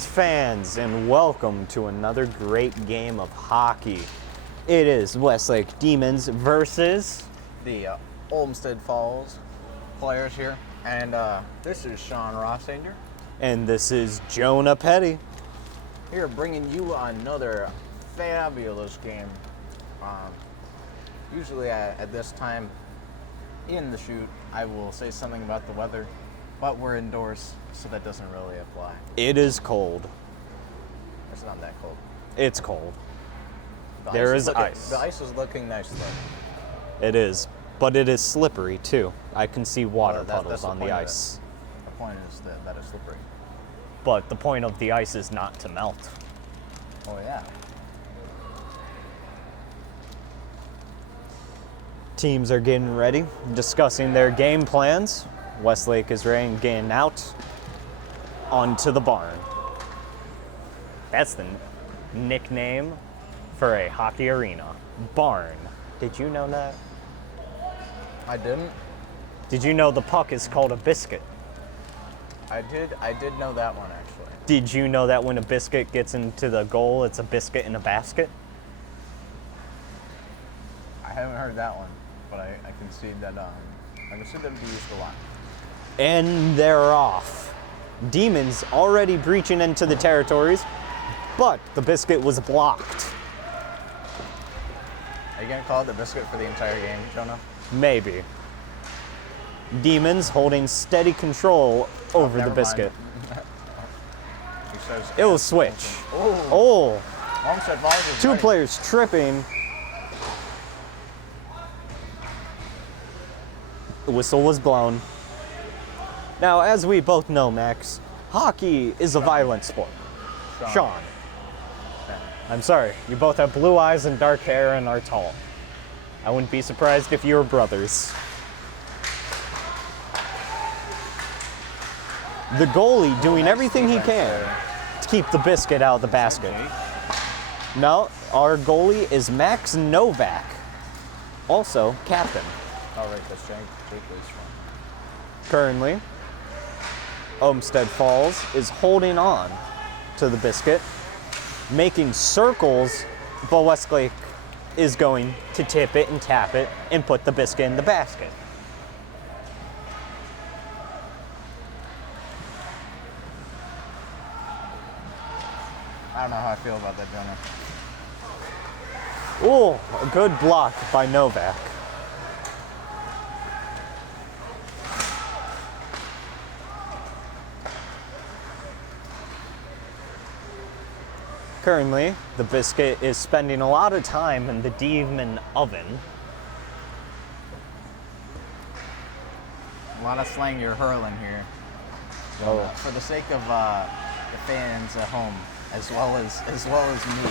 Greetings, fans, and welcome to another great game of hockey. It is Westlake Demons versus the Olmsted Falls players here, and this is Sean Rossinger. And this is Jonah Petty. Here bringing you another fabulous game. Usually at this time in the shoot, I will say something about the weather, but we're indoors, so that doesn't really apply. It is cold. It's not that cold. It's cold. The ice. The ice is looking nice though. It is, but it is slippery too. I can see water puddles on the ice. The point is that it's slippery. But the point of the ice is not to melt. Oh yeah. Teams are getting ready, discussing their game plans. Westlake is ready and getting out onto the barn. That's the nickname for a hockey arena. Barn. Did you know that? I didn't. Did you know the puck is called a biscuit? I did know that one actually. Did you know that when a biscuit gets into the goal, it's a biscuit in a basket? I haven't heard that one, but I can see that that'd be used a lot. And they're off. Demons already breaching into the territories, but the biscuit was blocked. Are you gonna call it the biscuit for the entire game, Jonah? Maybe. Demons holding steady control over the biscuit. It will switch. Oh! Olmsted Falls Two players tripping. The whistle was blown. Now, as we both know, Max, hockey is a violent sport. Sean. I'm sorry, you both have blue eyes and dark hair and are tall. I wouldn't be surprised if you were brothers. The goalie doing everything he can to keep the biscuit out of the basket. No, our goalie is Max Novak, also captain. Oh, right, that's Jake was from. Currently, Olmsted Falls is holding on to the biscuit, making circles, but Westlake is going to tip it and tap it and put the biscuit in the basket. I don't know how I feel about that, Jonah. Oh, a good block by Novak. Currently, the biscuit is spending a lot of time in the demon oven. A lot of slang you're hurling here. Oh. For the sake of the fans at home, as well as me.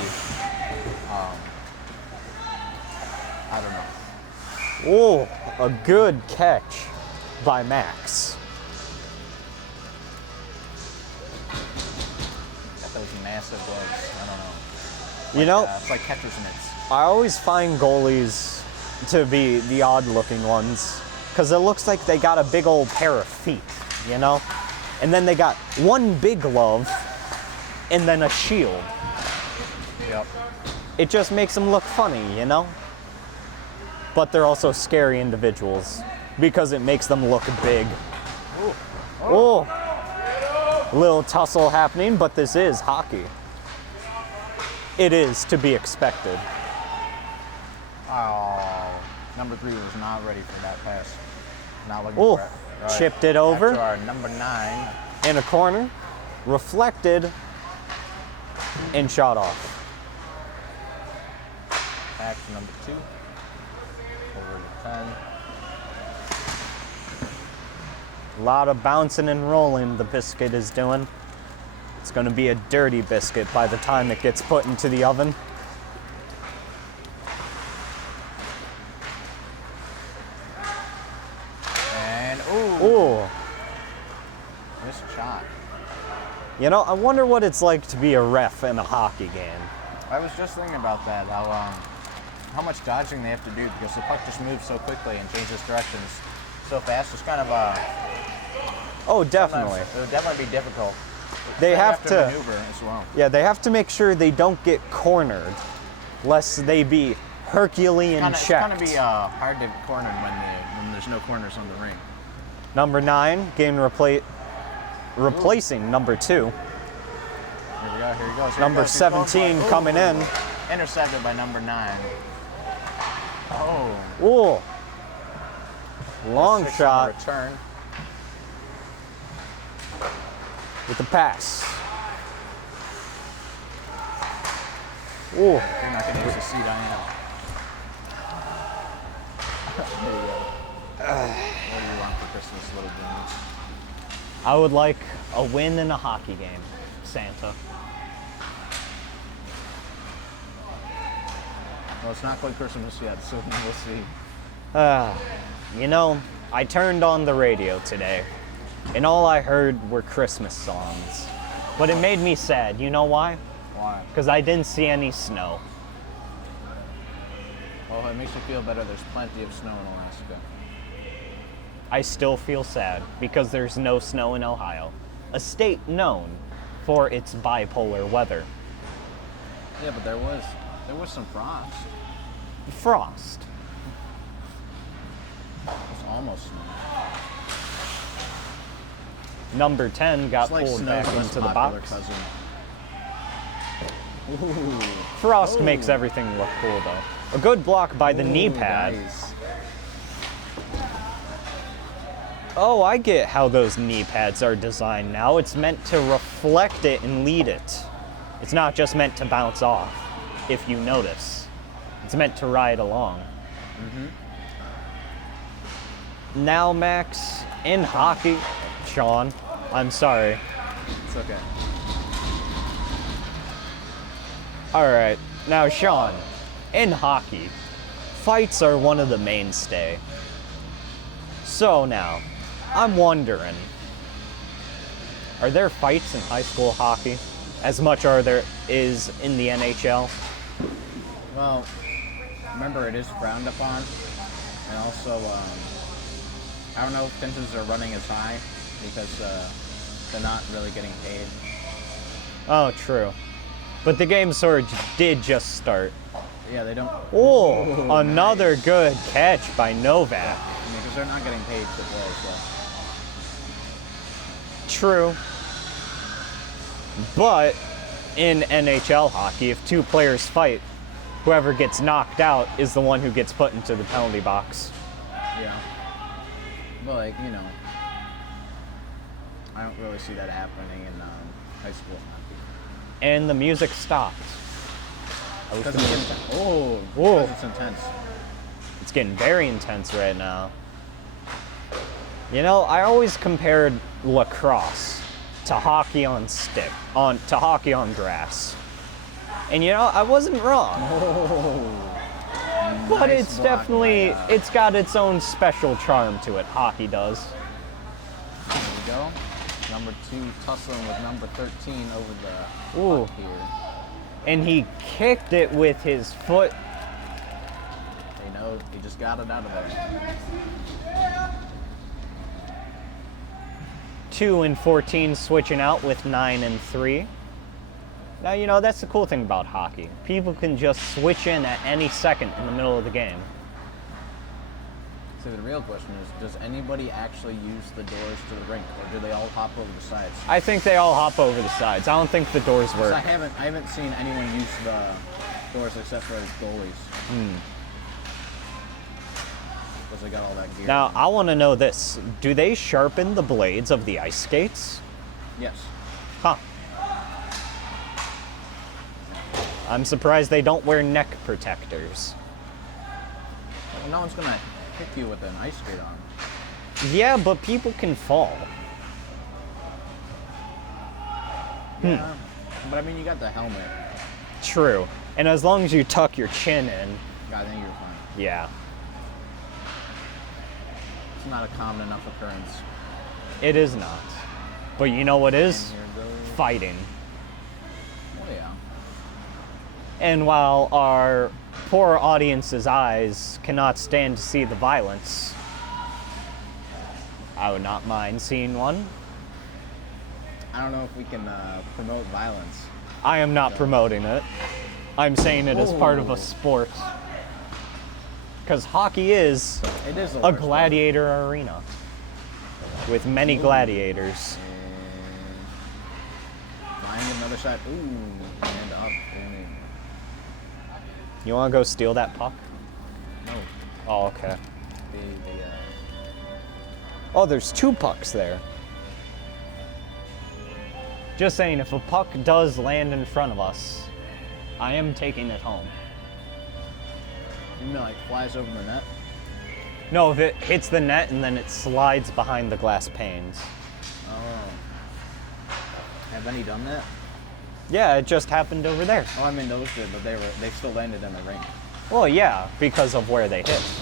I don't know. Oh, a good catch by Max. Got those massive gloves. I don't know. You know, it's like catcher's mitts. I always find goalies to be the odd-looking ones because it looks like they got a big old pair of feet, you know? And then they got one big glove and then a shield. Yep. It just makes them look funny, you know? But they're also scary individuals because it makes them look big. Ooh. Oh, little tussle happening, but this is hockey. It is to be expected. Oh, number 3 was not ready for that pass. Not looking Oh, for it. Right. chipped it over. After our number 9. In a corner, reflected, and shot off. Back to number 2. Over to 10. A lot of bouncing and rolling the biscuit is doing. It's going to be a dirty biscuit by the time it gets put into the oven. And Ooh. missed shot. You know, I wonder what it's like to be a ref in a hockey game. I was just thinking about that. How much dodging they have to do because the puck just moves so quickly and changes directions so fast. It's kind of Oh, definitely. It would definitely be difficult they have to to, maneuver as well. yeah, they have to make sure they don't get cornered, lest they be Herculean It's checked. gonna be hard to get cornered when there's no corners on the ring. Number 9, replacing number 2. Here we go. Here he goes. Here Number he goes. He's going 17 for it. coming in. Intercepted by number 9. Oh. Ooh. Long 6 on the shot return. with the pass. Ooh. You're not gonna use the seat I am. There you go. What do you want for Christmas, little bones? I would like a win in a hockey game, Santa. Well, it's not quite Christmas yet, so we'll see. You know, I turned on the radio today, and all I heard were Christmas songs. But it made me sad. You know why? Why? Because I didn't see any snow. Well, it makes you feel better. There's plenty of snow in Alaska. I still feel sad because there's no snow in Ohio, a state known for its bipolar weather. Yeah, but there was some frost. Frost. It's almost snow. Number 10 got It's like pulled snow's back most into the popular box. cousin. Ooh. Frost Oh. makes everything look cool, though. A good block by the knee Ooh, pad. nice. Oh, I get how those knee pads are designed now. It's meant to reflect it and lead it. It's not just meant to bounce off, if you notice. It's meant to ride along. Now, Max, in hockey, Sean, I'm sorry. It's okay. All right, now, Sean, in hockey, fights are one of the mainstay. So now, I'm wondering, are there fights in high school hockey as much as there is in the NHL? Well, remember it is frowned upon, and also I don't know if tensions are running as high because they're not really getting paid. Oh, true. But the game sort of did just start. Yeah, they don't. Oh, another nice. good catch by Novak. I mean, because they're not getting paid so well, so. True. But in NHL hockey, if two players fight, whoever gets knocked out is the one who gets put into the penalty box. Yeah. But like, you know, I don't really see that happening in high school hockey. And the music stopped. Because it's intense. Oh, Whoa. because it's intense. It's getting very intense right now. You know, I always compared lacrosse to hockey on to hockey on grass. And you know, I wasn't wrong. Oh. But Nice it's block definitely, by, it's got its own special charm to it, hockey does. There we go. Number 2 tussling with number 13 over the Ooh. puck here. And he kicked it with his foot. You know, he just got it out of there. 2 and 14 switching out with 9 and 3. Now, you know, that's the cool thing about hockey. People can just switch in at any second in the middle of the game. So the real question is, does anybody actually use the doors to the rink, or do they all hop over the sides? I think they all hop over the sides. I don't think the doors 'Cause work. I haven't seen anyone use the doors except for goalies. Because they got all that gear. Now, I want to know this. Do they sharpen the blades of the ice skates? Yes. Huh. I'm surprised they don't wear neck protectors. Well, no one's gonna hit you with an ice skate on. Yeah, but people can fall. Yeah. But I mean, you got the helmet. True. And as long as you tuck your chin in, I think you're fine. yeah. It's not a common enough occurrence. It is not. But you know what is? And here goes. Fighting. Oh yeah. And while our poor audience's eyes cannot stand to see the violence, I would not mind seeing one. I don't know if we can promote violence. I am not promoting it. I'm saying it as part of a Oh. sport. Because hockey is It is a worst gladiator arena with many gladiators. And find another shot. Ooh, and up and in. You want to go steal that puck? No, Oh, okay. the Oh, there's 2 pucks there. Just saying, if a puck does land in front of us, I am taking it home. you mean like flies over the net? No, if it hits the net and then it slides behind the glass panes. Oh. Have any done that? Yeah, it just happened over there. Oh, I mean those did, but they still landed in the ring. Well, yeah, because of where they hit. So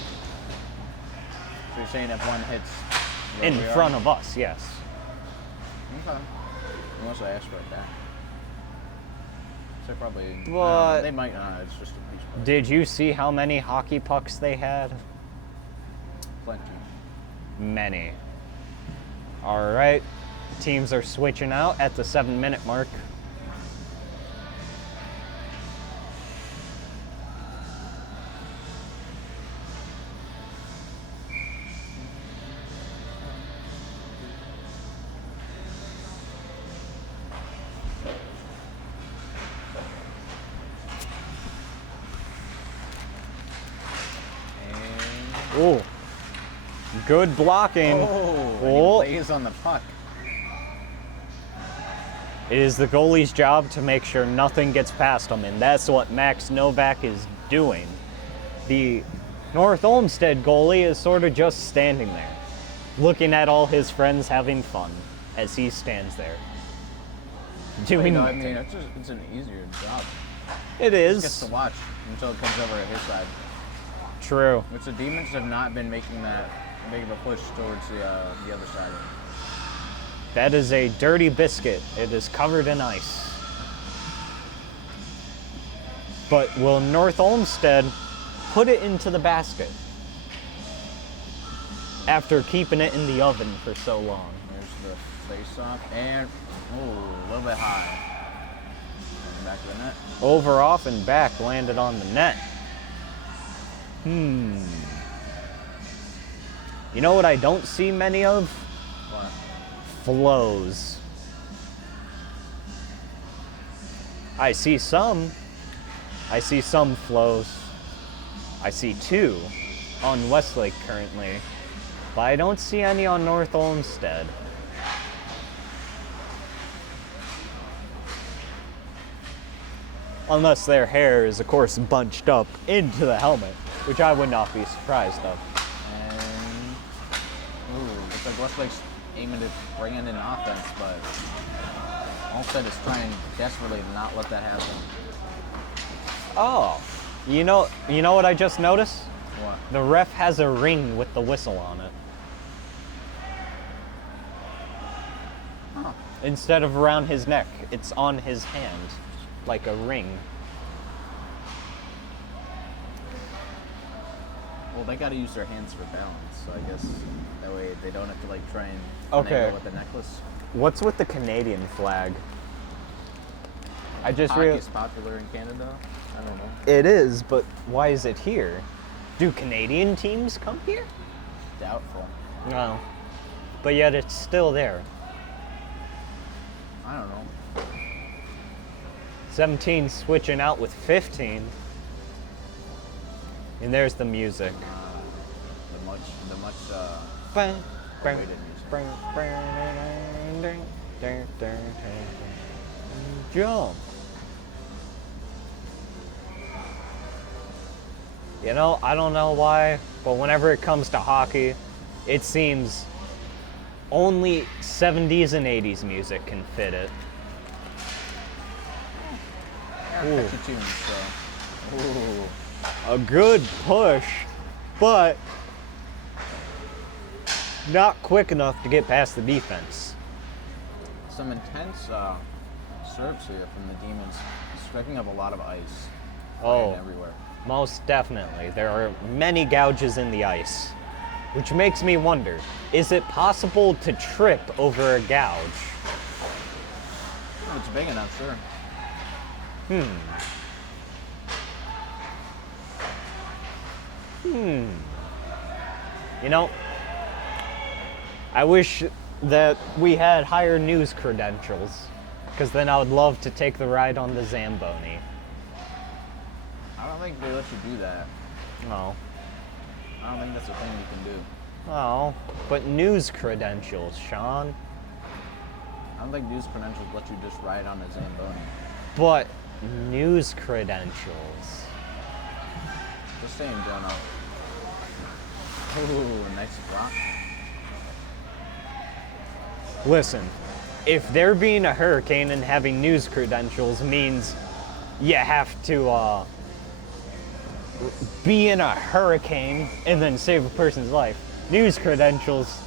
you're saying if one hits In front of us, yes. Okay. Unless I ask for it back. So probably. I don't know, But- they might not. It's just a piece of Did you see how many hockey pucks they had? plenty. Many. All right, teams are switching out at the 7-minute mark. And Ooh, good blocking. oh, Oh. and he lays on the puck. It is the goalie's job to make sure nothing gets past him, and that's what Max Novak is doing. The North Olmsted goalie is sort of just standing there, looking at all his friends having fun as he stands there. Doing You know, I nothing. mean, it's an easier job. It He gets to is watch until it comes over to his side. true. Which the demons have not been making that big of a push towards the other side. That is a dirty biscuit. It is covered in ice. But will North Olmsted put it into the basket after keeping it in the oven for so long? There's the face-off, and a little bit high. And back to the net. Over, off, and back landed on the net. You know what I don't see many of? What? Flows. I see some. I see some flows. I see 2 on Westlake currently, but I don't see any on North Olmsted. Unless their hair is, of course, bunched up into the helmet, which I would not be surprised of. And looks like Westlake's aiming to bring in an offense, but Olmsted is trying desperately to not let that happen. Oh, you know what I just noticed? What? The ref has a ring with the whistle on it. Huh. Instead of around his neck, it's on his hand, like a ring. Well, they got to use their hands for balance, so I guess that way they don't have to like try and Okay. finagle with the necklace. What's with the Canadian flag? I just Hockey realized is popular in Canada. I don't know. it is, but why is it here? Do Canadian teams come here? Doubtful. No. But yet it's still there. I don't know. 17 switching out with 15. And there's the music. The much Bang, bang, Waited music. bang, bang, ding, ding, ding, ding. Jump. You know, I don't know why, but whenever it comes to hockey, it seems only 70s and 80s music can fit it. catchy tunes. So. Ooh. A good push, but not quick enough to get past the defense. Some intense serves here from the Demons, striking up a lot of ice. Oh. Flying everywhere. Most definitely. There are many gouges in the ice, which makes me wonder, is it possible to trip over a gouge? If it's big enough, sure. You know, I wish that we had higher news credentials, because then I would love to take the ride on the Zamboni. I don't think they let you do that. Oh. I don't think that's a thing you can do. Oh, but news credentials, Sean. I don't think news credentials let you just ride on a Zamboni. But news credentials. Just saying, Jono. Ooh, nice rock. Listen, if there being a hurricane and having news credentials means you have to be in a hurricane and then save a person's life, news credentials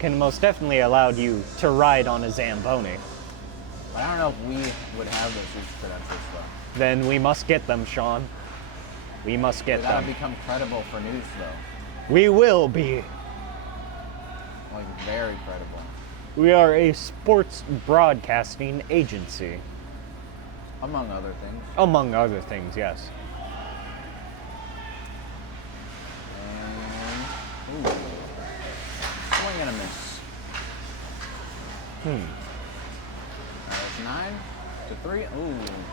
can most definitely allow you to ride on a Zamboni. But I don't know if we would have those news credentials, though. Then we must get them, Sean. We must get We gotta them. become credible for news, though. We will be. Like, very credible. We are a sports broadcasting agency. Among other things. Among other things, yes. And... Ooh. Swing and a miss. There's 9 to 3. Ooh.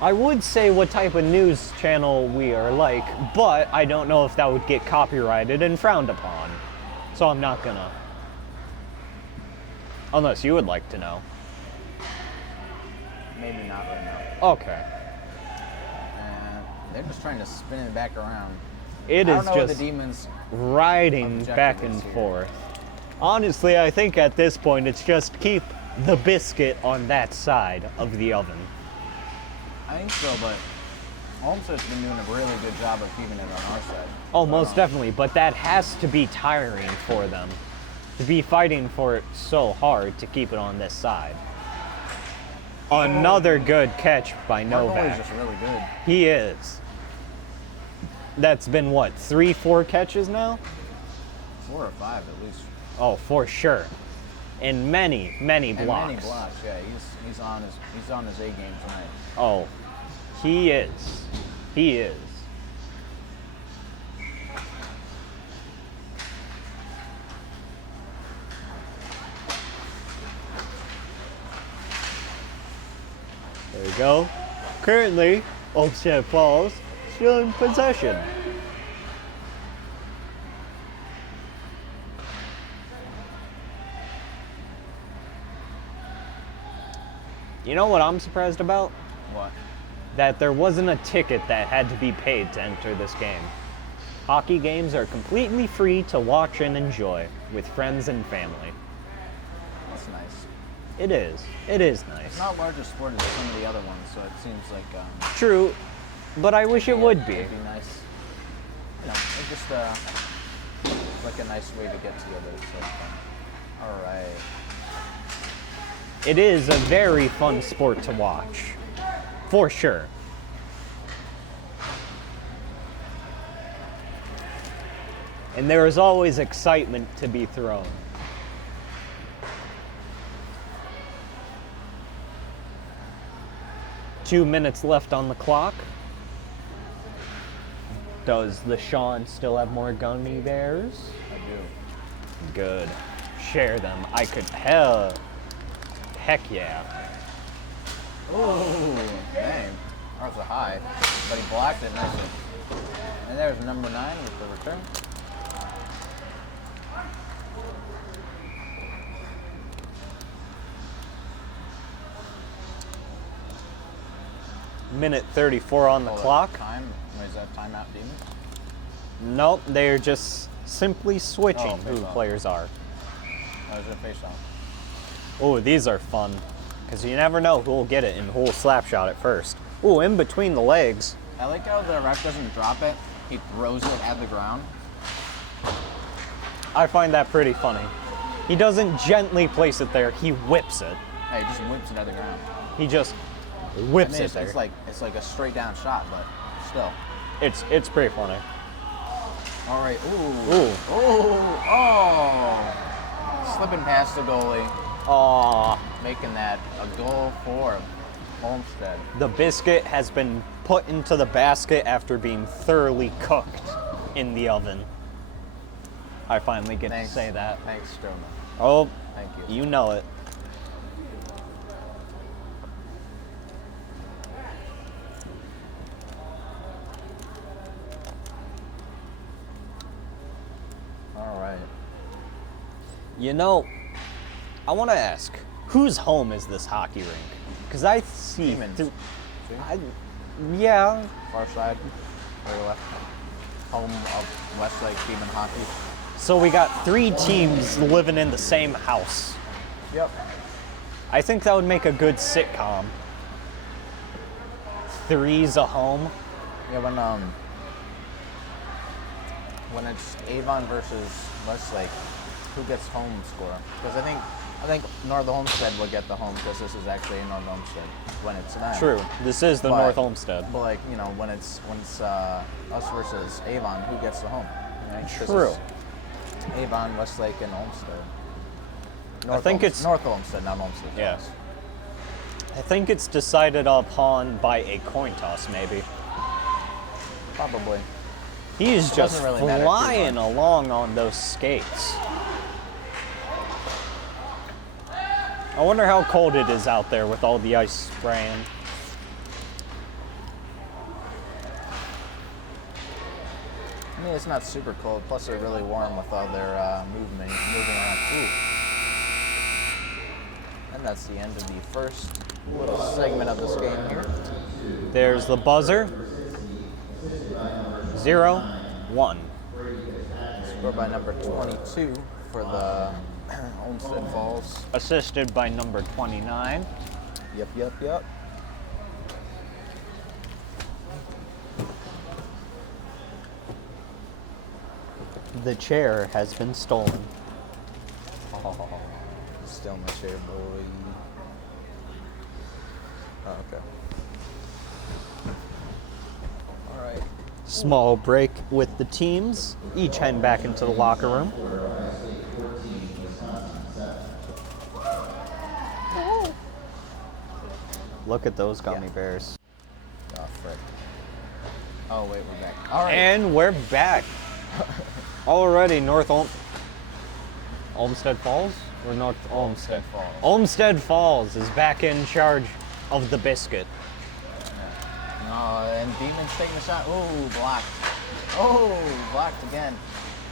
I would say what type of news channel we are like, but I don't know if that would get copyrighted and frowned upon. So I'm not gonna. Unless you would like to know. Maybe not right now. Okay. And they're just trying to spin it back around. It I is don't know what just the demons... riding objective back is and here. forth. Honestly, I think at this point it's just keep the biscuit on that side of the oven. I think so, but Olmsted's been doing a really good job of keeping it on our side. Oh, most definitely, but that has to be tiring for them. To be fighting for it so hard to keep it on this side. Another good catch by Our goalie's Novak. just really good. He is. That's been what, 3-4 catches now? 4 or 5 at least. Oh, for sure. And many, many And blocks. many blocks, yeah. He's on his A game tonight. Oh, he is. He is. There we go. Currently, Olmsted Falls still in possession. You know what I'm surprised about? What? That there wasn't a ticket that had to be paid to enter this game. Hockey games are completely free to watch and enjoy with friends and family. That's nice. It is. It is nice. It's not large a sport as some of the other ones, so it seems like True, but I wish it would be. It'd be nice. You know, it's just like a nice way to get together. So, all right. It is a very fun sport to watch. For sure. And there is always excitement to be thrown. Two minutes left on the clock. Does the Sean still have more gummy bears? I do. Good. Share them. I could heck yeah. Ooh, dang. That was a high, but he blocked it nicely. And there's number 9 with the return. Minute 34 on the Oh, clock. Time? Is that timeout demons? Nope, they're just simply switching Oh, who face-off. players are. That was a face off. Oh, these are fun. Because you never know who will get it and who will slap shot it first. Oh, in between the legs. I like how the ref doesn't drop it, he throws it at the ground. I find that pretty funny. He doesn't gently place it there, he whips it. Hey, he just whips it at the ground. He just I whips mean, it it's, there. it's like a straight down shot, but still. It's pretty funny. All right. Ooh. Ooh. Oh. Slipping past the goalie, Aw. making that a goal for him. Olmsted. The biscuit has been put into the basket after being thoroughly cooked in the oven. I finally get to say that. Thanks, Strowman. Oh, Thank you. you know it. All right. You know, I want to ask, whose home is this hockey rink? Because I see Demons. through. See? Yeah. Far side, or left. Home of Westlake Demon Hockey. So we got 3 teams living in the same house. Yep. I think that would make a good sitcom. 3's a home. Yeah, when it's Avon versus Westlake, who gets home score? Because I think North Olmsted will get the home because this is actually in North Olmsted when it's them. True. This is the But- North Olmsted. But like, you know, when it's us versus Avon, who gets the home? Right? 'Cause True. it's Avon, Westlake, and Olmsted. think it's- North Olmsted, not Olmsted. Yeah. I think it's decided upon by a coin toss, maybe. Probably. He's It just doesn't really matter too flying much. along on those skates. I wonder how cold it is out there with all the ice spraying. I mean, it's not super cold. Plus, they're really warm with all their moving around too. And that's the end of the first little segment of this game here. There's the buzzer. 0-1. Scored by number 22 for the Olmsted Falls. Assisted by number 29. Yep. The chair has been stolen. Oh, still my chair, boy. Oh, okay. All right. Small break with the teams, each heading back into the locker room. Look at those gummy bears. Oh, frick. Oh, wait, we're back. All right. And we're back. Already Olmsted Falls? Or North Olmsted? Falls. Olmsted Falls is back in charge of the biscuit. No, and Demon's taking a shot. Ooh, blocked. Oh, blocked again.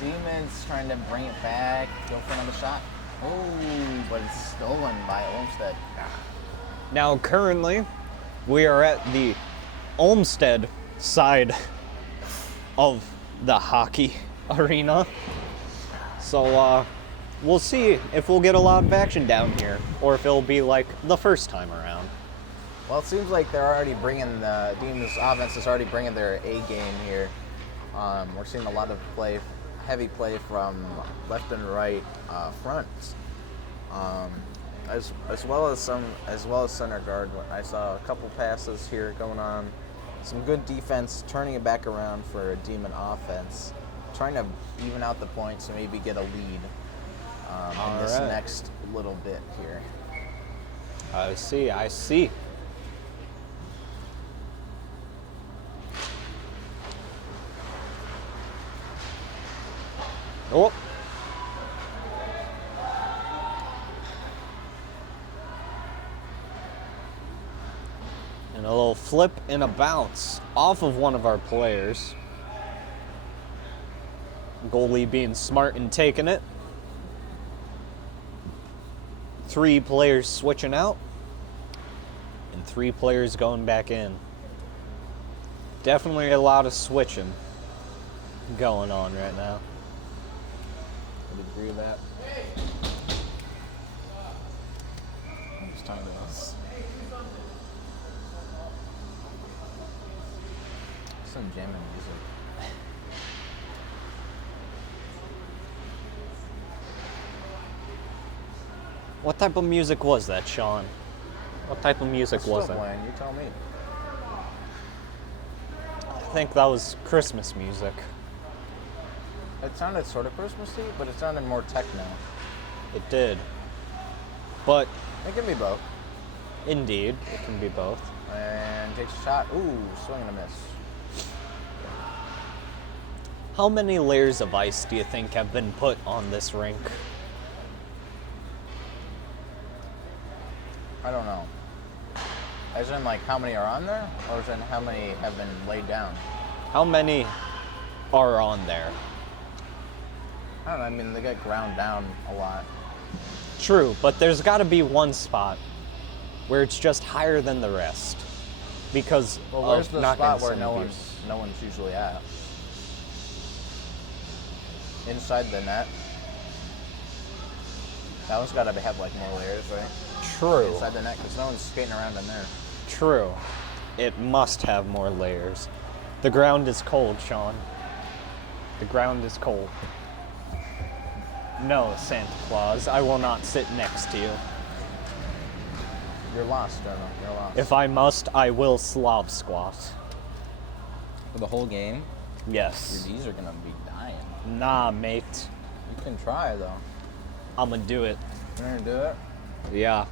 Demon's trying to bring it back, go for another shot. Ooh, but it's stolen by Olmsted. Now, currently, we are at the Olmsted side of the hockey arena. So, we'll see if we'll get a lot of action down here, or if it'll be like the first time around. Well, it seems like they're already bringing the Demon's offense is already bringing their A game here. We're seeing a lot of heavy play from left and right fronts, as well as center guard. I saw a couple passes here going on, some good defense, turning it back around for a Demon offense, trying to even out the points and maybe get a lead in this next little bit here. I see. Oh. And a little flip and a bounce off of one of our players. Goalie being smart and taking it. 3 players switching out. And 3 players going back in. Definitely a lot of switching going on right now. Would agree with that. It's time to us. Some jamming music. What type of music was that, Sean? What type of music was Still that? playing, you tell me. I think that was Christmas music. It sounded sort of Christmassy, but it sounded more techno. It did. But It can be both. Indeed, it can be both. And takes a shot. Ooh, swing and a miss. How many layers of ice do you think have been put on this rink? I don't know. As in, like, how many are on there? Or as in, how many have been laid down? How many are on there? I don't know. I mean, they get ground down a lot. True, but there's got to be one spot where it's just higher than the rest. Because Well, where's of the not spot getting where no abuse. one's usually at? Inside the net. That one's got to have, like, more layers, right? True. Inside the net, because no one's skating around in there. True. It must have more layers. The ground is cold, Sean. The ground is cold. No, Santa Claus, I will not sit next to you. You're lost, Jonah. You're lost. If I must, I will slob squat. For the whole game, Yes. your knees are gonna be dying. Nah, mate. You can try though. I'ma do it. You're gonna do it? Yeah.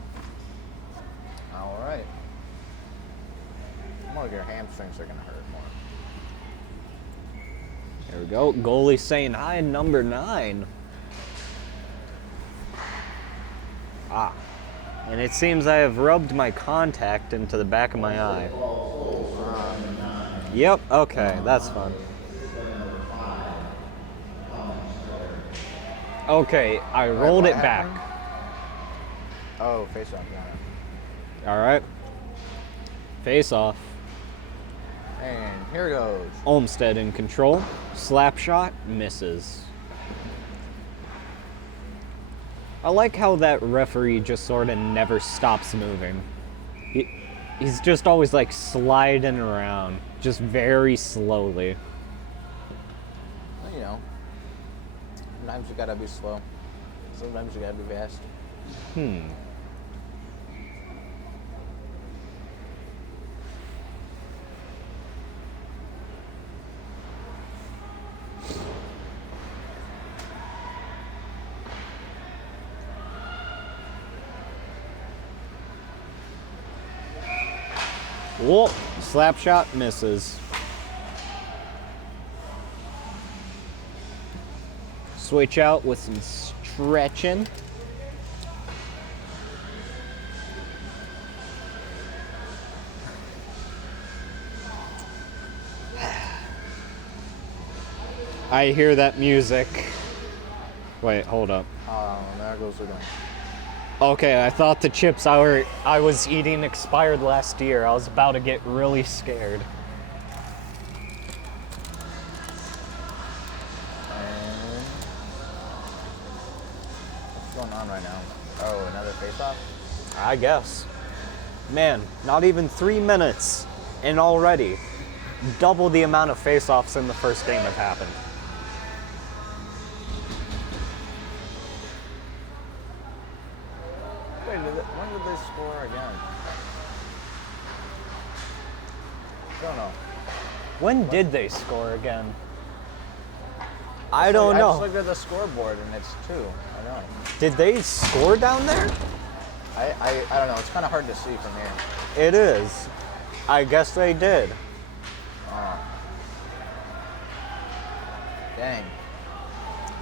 All right. More of your hamstrings are gonna hurt more. There we go. Goalie saying hi, number 9. Ah. And it seems I have rubbed my contact into the back of my eye. Yep, okay, that's fun. Okay, I rolled it back. Oh, face off. Yeah. Alright. Face off. And here goes. Olmsted in control. Slap shot, misses. I like how that referee just sort of never stops moving. He's just always like sliding around, just very slowly. Well, you know, sometimes you gotta be slow. Sometimes you gotta be fast. Whoa, slap shot misses. Switch out with some stretching. I hear that music. Wait, hold up. Oh, there goes the gun. Okay, I thought the chips I was eating expired last year. I was about to get really scared. And what's going on right now? Oh, another face-off? I guess. Man, not even 3 minutes, and already double the amount of face-offs in the first game have happened. Wait, when did they score again? Don't know. When did they score again? I don't I just know. looked at the scoreboard and it's 2. I know. Did they score down there? I don't know. It's kind of hard to see from here. It is. I guess they did. Oh. Dang.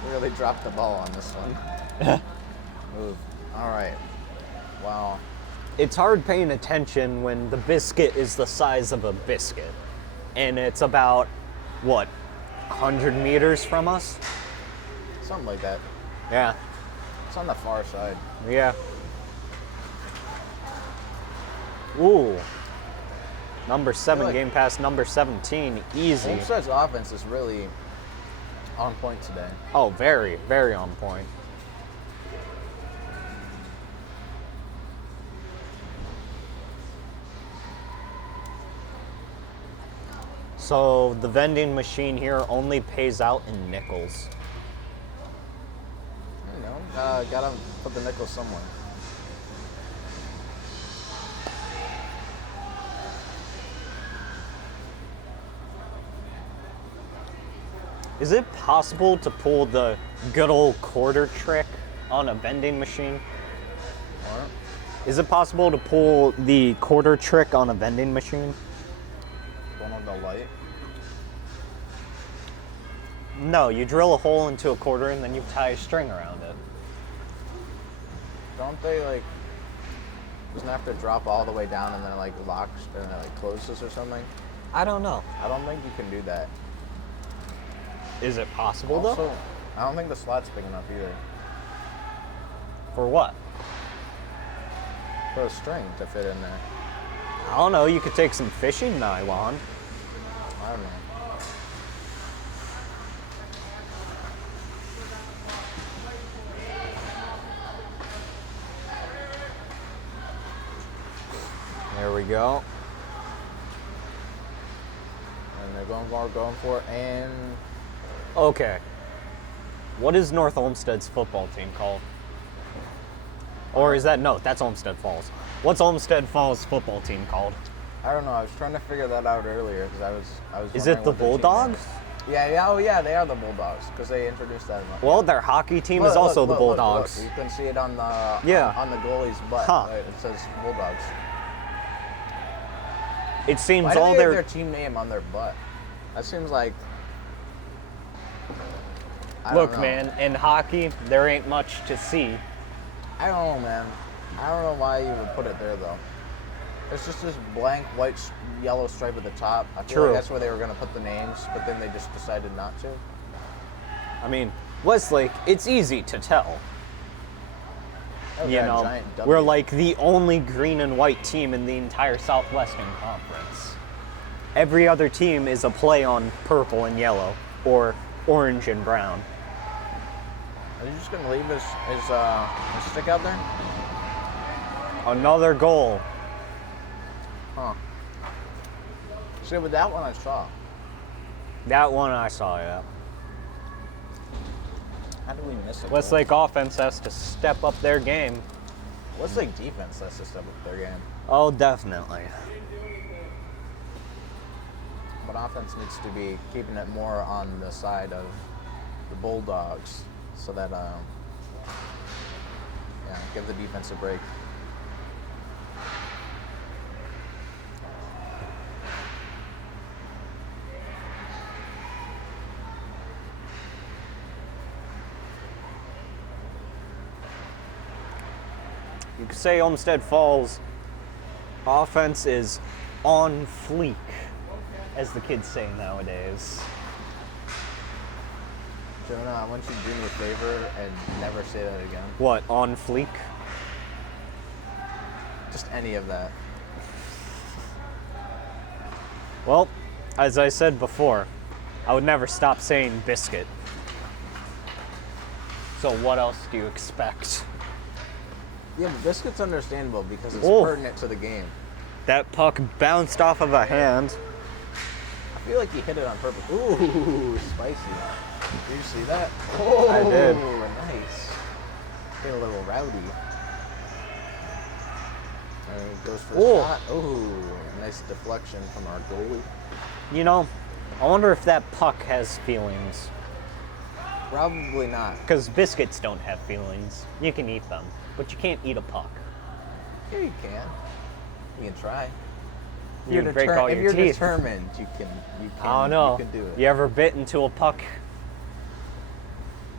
We really dropped the ball on this one. Move. All right. Wow. It's hard paying attention when the biscuit is the size of a biscuit. And it's about, what, 100 meters from us? Something like that. Yeah. It's on the far side. Yeah. Ooh. Number 7, like- game pass number 17, easy. Olmsted's offense is really on point today. Oh, very, very on point. So the vending machine here only pays out in nickels. You know, gotta put the nickel somewhere. Is it possible to pull the good old quarter trick on a vending machine? Or Is it possible to pull the quarter trick on a vending machine? One on the light. No, you drill a hole into a quarter and then you tie a string around it. Don't they like? Doesn't it have to drop all the way down and then it like locks and it like closes or something? I don't know. I don't think you can do that. Is it possible Also, though? I don't think the slot's big enough either For what? for a string to fit in there. I don't know. You could take some fishing nylon. I don't know. There we go. And they're going for it, and Okay. What is North Olmsted's football team called? Or is that, no, that's Olmsted Falls. What's Olmsted Falls football team called? I don't know. I was trying to figure that out earlier because I was. Is it wondering the what their team Bulldogs? is. Yeah. Oh yeah, they are the Bulldogs because they introduced that. Well, their hockey team is Look, also look, the look, Bulldogs. look. You can see it on the Yeah. on the goalie's butt. Huh. Right? It says Bulldogs. It seems Why do all they have their their team name on their butt? That seems like. I don't look, know. man. In hockey, there ain't much to see. I don't know, man. I don't know why you would put it there though. It's just this blank white yellow stripe at the top. I feel True. like that's where they were gonna put the names, but then they just decided not to. I mean, Westlake, it's easy to tell. Oh, You yeah, know, giant W. we're like the only green and white team in the entire Southwestern Conference. Every other team is a play on purple and yellow, or orange and brown. Are you just gonna leave his stick out there? Another goal. Huh. See, with that one I saw. That one I saw, yeah. How did we miss it? Westlake offense has to step up their game. Westlake defense has to step up their game. Oh, definitely. But offense needs to be keeping it more on the side of the Bulldogs so that, give the defense a break. You could say Olmsted Falls offense is on fleek, as the kids say nowadays. Jonah, I want you to do me a favor and never say that again. What, on fleek? Just any of that. Well, as I said before, I would never stop saying biscuit. So what else do you expect? Yeah, but biscuit's understandable because it's Oh. pertinent to the game. That puck bounced off of a hand. I feel like you hit it on purpose. Ooh, spicy. Did you see that? Oh, I did. Nice. Get a little rowdy. And it goes for a Oh. shot. Ooh, nice deflection from our goalie. You know, I wonder if that puck has feelings. Probably not. Because biscuits don't have feelings. You can eat them, but you can't eat a puck. Yeah, you can. You can try. If You'd break all if your you're teeth. determined, you can. I don't know. You can do it. You ever bit into a puck?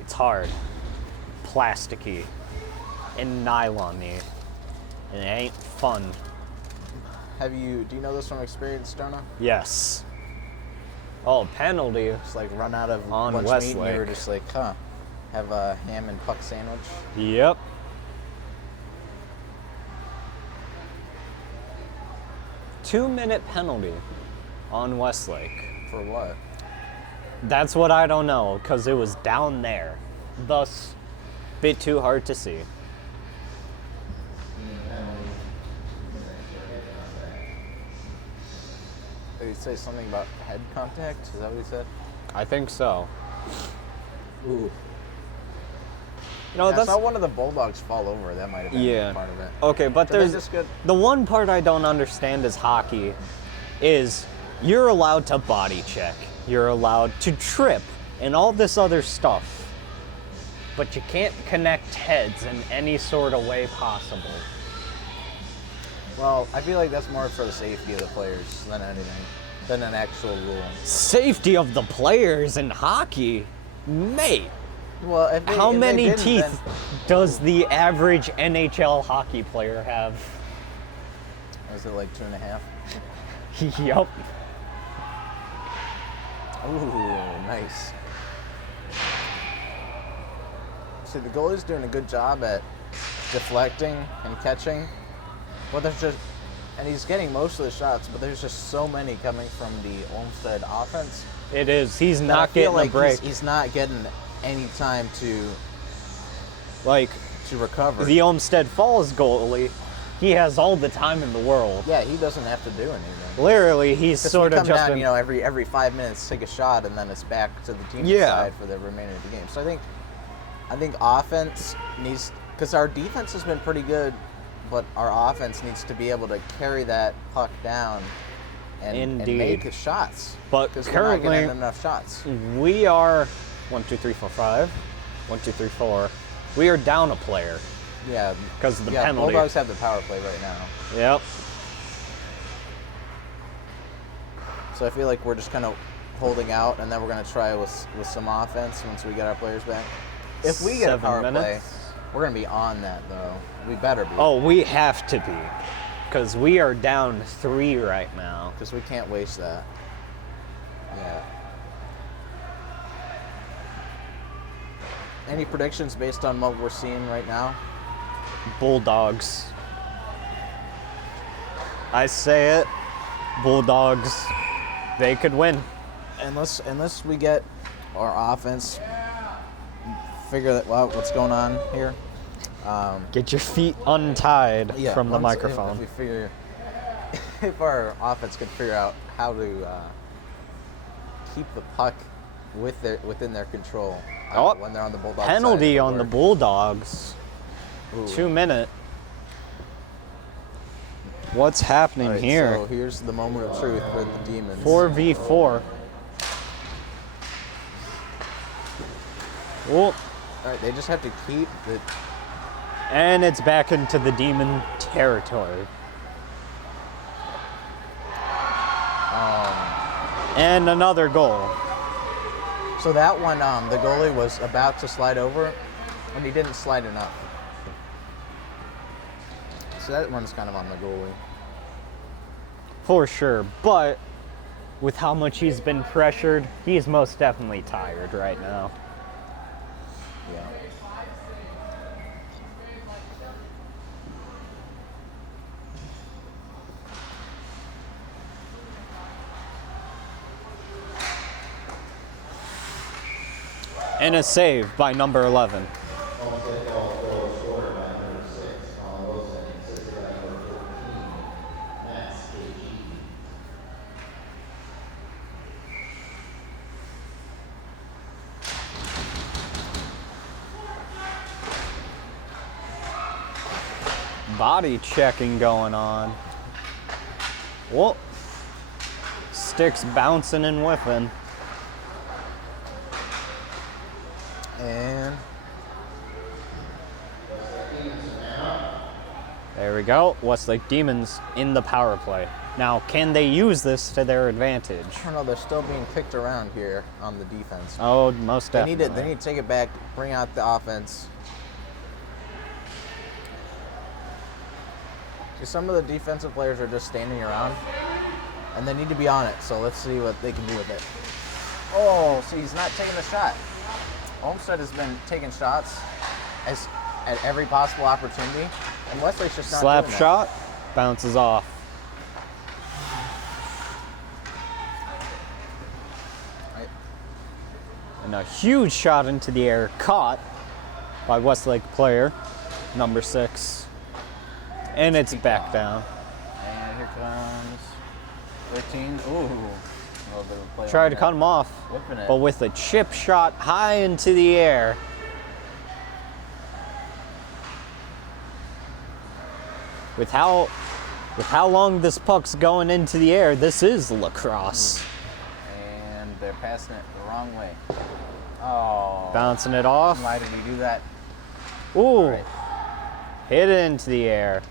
It's hard, plasticky, and nylon-y, and it ain't fun. Do you know this from experience, Stona? Yes. Oh, penalty. Just like run out of On lunch meat and you were Westlake. just like, have a ham and puck sandwich. Yep. Two-minute penalty on Westlake. For what? That's what I don't know, because it was down there. Thus, bit too hard to see. Did he say something about head contact? Is that what he said? I think so. Ooh. No, I that's saw one of the Bulldogs fall over. That might have been yeah. part of it. Okay, but Did they there's just get- the one part I don't understand is hockey is you're allowed to body check, you're allowed to trip, and all this other stuff, but you can't connect heads in any sort of way possible. Well, I feel like that's more for the safety of the players than anything, than an actual rule. Safety of the players in hockey? Mate, Well, if they, how if they many didn't, teeth does the average NHL hockey player have? Then, is it like 2.5? Yup. Ooh, nice. See, the goalie's doing a good job at deflecting and catching. But there's just, and he's getting most of the shots, but there's just so many coming from the Olmsted offense. It is. He's that I not feel getting like a break. He's not getting any time to Like, recover. the Olmsted Falls goalie, he has all the time in the world. Yeah, he doesn't have to do anything. Literally, he's Just sort we of come just down, been, you know, every 5 minutes, take a shot, and then it's back to the team's Yeah. side for the remainder of the game. So I think offense needs, because our defense has been pretty good, but our offense needs to be able to carry that puck down and Indeed. make shots. But because we're not currently, getting enough shots. we are 1, 2, 3, 4, 5. 1, 2, 3, 4. We are down a player Yeah, because of the yeah. penalty. Bulldogs have the power play right now, Yep. so I feel like we're just kind of holding out, and then we're going to try with some offense once we get our players back. If we get a 7 power play, minutes. we're going to be on that though. We better be. Oh, we have to be, because we are down 3 right now. Because we can't waste that. Yeah. Any predictions based on what we're seeing right now? Bulldogs. I say it. Bulldogs. They could win. Unless we get our offense, figure that out what's going on here. Get your feet untied from the microphone. If we figure, if our offense can figure out how to keep the puck within their control when they're on the Bulldogs side, Penalty it'll on the work. Bulldogs. Ooh. 2 minute. What's happening All right, here? So here's the moment of truth for the Demons. 4v4. Oh, All right, they just have to keep the. and it's back into the demon territory. And another goal. So that one, the goalie was about to slide over, and he didn't slide enough. So that one's kind of on the goalie. For sure. But with how much he's been pressured, he's most definitely tired right now. Yeah. And a save by number 11. Body checking going on. Whoa. Sticks bouncing and whiffing. And There we go. Westlake Demons in the power play. Now, can they use this to their advantage? I don't know, they're still being kicked around here on the defense. Oh, most They definitely. need to take it back, bring out the offense. Some of the defensive players are just standing around, and they need to be on it. So let's see what they can do with it. Oh, so he's not taking the shot. Olmsted has been taking shots at every possible opportunity, and Westlake's just not Slap doing that. shot, bounces off. Right. And a huge shot into the air, caught by Westlake player, number 6. And it's back down. And here comes 13. Ooh, a little bit of a play. Tried on to that. cut him off, Whipping it. but with a chip shot high into the air. With how long this puck's going into the air, this is lacrosse. And they're passing it the wrong way. Oh. Bouncing it off. Why did we do that? Ooh, Right. hit it into the air.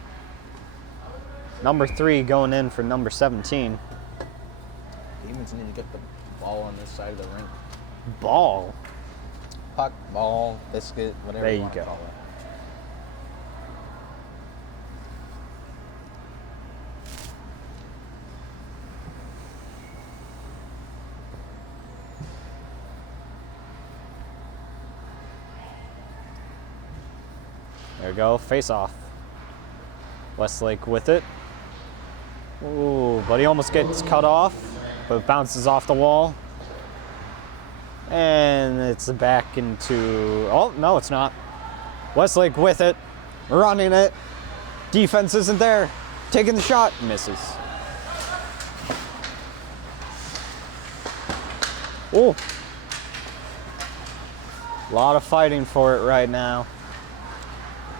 Number 3 going in for number 17. Demons need to get the ball on this side of the ring. Ball. Puck, ball, biscuit, whatever There you you want to go. call it. There we go, face off. Westlake with it. Ooh, but he almost gets cut off, but bounces off the wall. And it's back into, oh, no, it's not. Westlake with it, running it. Defense isn't there. Taking the shot, misses. Ooh. A lot of fighting for it right now.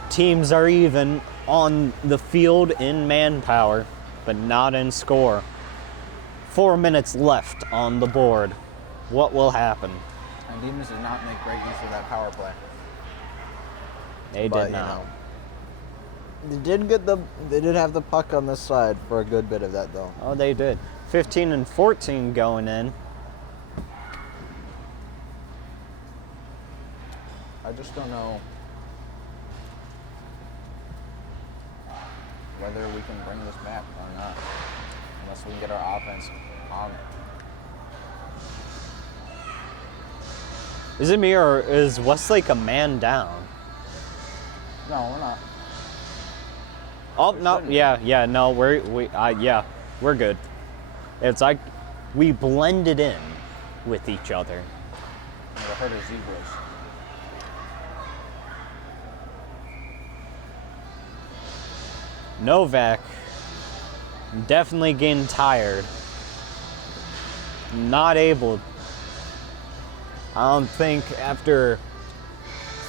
Teams are even on the field in manpower, but not in score. 4 minutes left on the board. What will happen? And Demons did not make great use of that power play. They But, did not. They did have the puck on this side for a good bit of that, though. Oh, they did. 15 and 14 going in. I just don't know whether we can bring this back or not, unless we can get our offense on. Is it me or is Westlake a man down? No, we're not. Oh We no, shouldn't. yeah, no, we're good. It's like we blended in with each other. It'll hurt our zebras. Novak definitely getting tired. Not able. I don't think after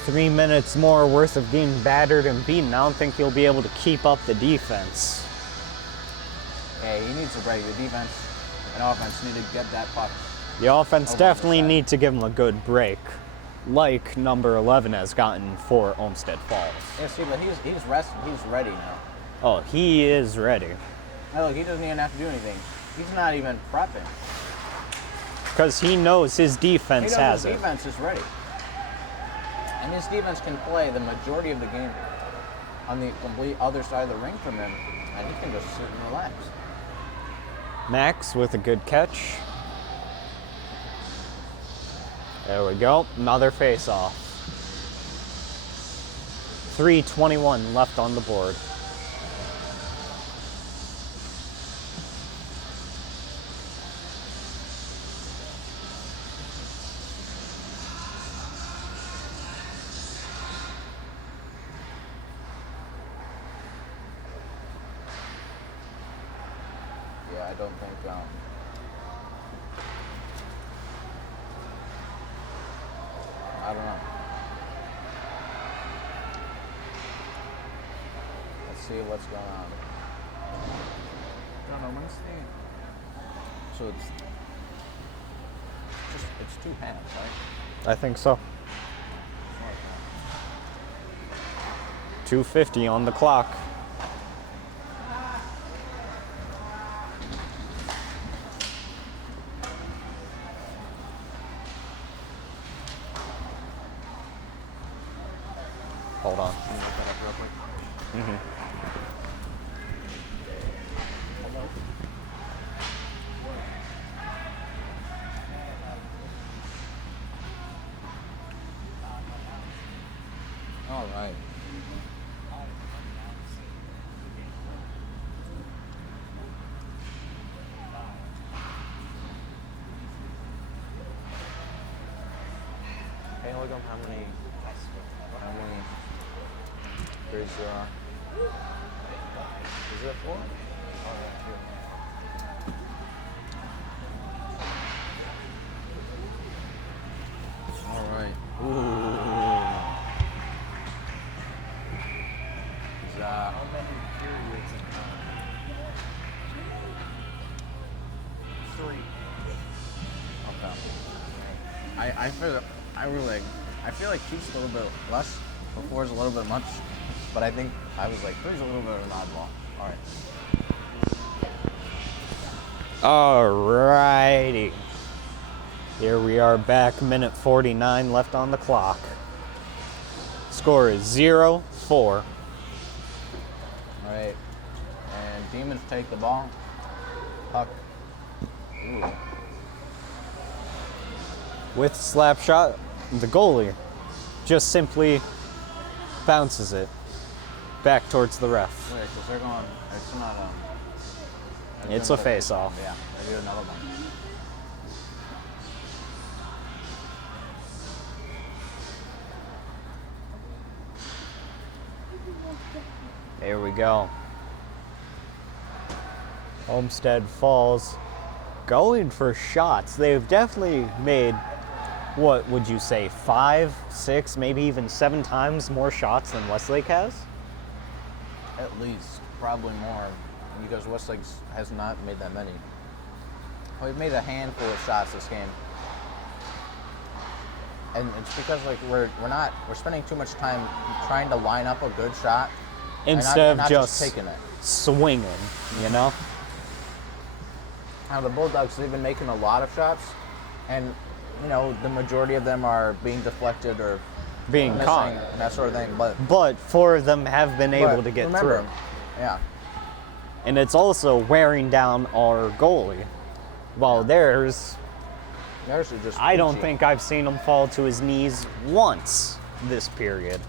3 minutes more worth of getting battered and beaten, I don't think he'll be able to keep up the defense. Hey, he needs a break. The defense and offense need to get that puck. The offense Over on the definitely side. needs to give him a good break, like number 11 has gotten for Olmsted Falls. Yeah, see, but he's rested. He's ready now. Oh, he is ready. Now look, he doesn't even have to do anything. He's not even prepping. Because he knows his defense His has it. defense is ready. And his defense can play the majority of the game on the complete other side of the ring from him, and he can just sit and relax. Max with a good catch. There we go. Another face-off. 3:21 left on the board. Yeah, I don't think. I don't know. Let's see what's going on. I don't know. Wednesday. So it's two halves, right? I think so. 2:50 on the clock. Hold on. Can you look that up real quick? All right. Hey, look up how many periods there are. Is it 4? Oh, yeah, 2. All right. How many periods? 3. Okay. I feel like 2's a little bit less, but 4's a little bit much. But I think I was like 3's a little bit of an oddball. All right. Alrighty. Here we are back, minute 49 left on the clock. Score is 0-4. All right. And Demons take the ball. Puck. Ooh. With slap shot, the goalie just simply bounces it back towards the ref. Wait, because they're going. It's not It's a face-off. Yeah, they do another one. There we go. Olmsted Falls going for shots. They've definitely made, what would you say, 5, 6, maybe even 7 times more shots than Westlake has? At least, probably more, because Westlake has not made that many. We've made a handful of shots this game, and it's because like we're spending too much time trying to line up a good shot Instead and of not just taking it. swinging, you know? Now the Bulldogs, they've been making a lot of shots, and you know the majority of them are being deflected or Being missing caught. and that sort of thing. But 4 of them have been able to get remember, through. Yeah. And it's also wearing down our goalie. While theirs, Theirs are just I don't peachy. think I've seen him fall to his knees once this period.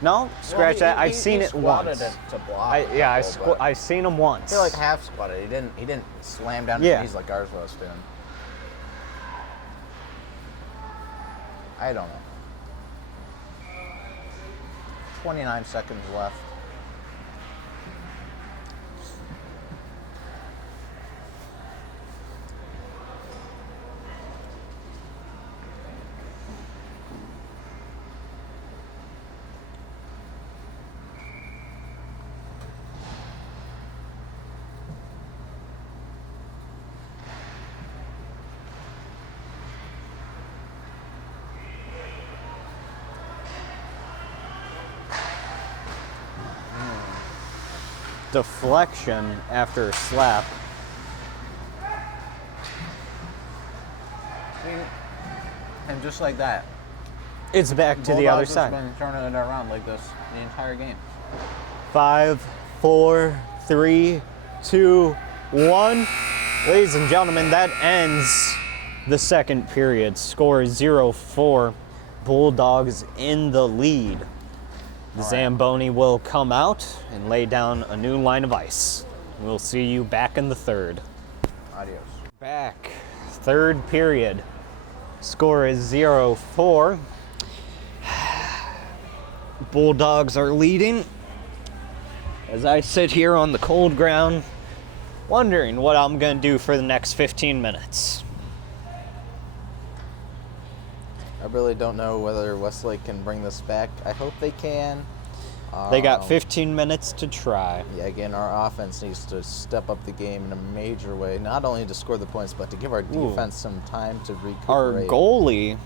No, scratch that. I've seen it squatted once. it to block. I've seen him once. I feel like half squatted. He didn't slam down Yeah. his knees like ours was doing. I don't know. 29 seconds left. Deflection after a slap. And just like that, It's back to the other Bulldogs has side. been turning it around like this the entire game. 5, 4, 3, 2, 1. Ladies and gentlemen, that ends the second period. Score is 0-4. Bulldogs in the lead. The Zamboni will come out and lay down a new line of ice. We'll see you back in the third. Adios. Back. Third period. Score is 0-4. Bulldogs are leading. As I sit here on the cold ground, wondering what I'm going to do for the next 15 minutes. I really don't know whether Westlake can bring this back. I hope they can. They got 15 minutes to try. Yeah, again, our offense needs to step up the game in a major way, not only to score the points, but to give our defense some time to recuperate. Our goalie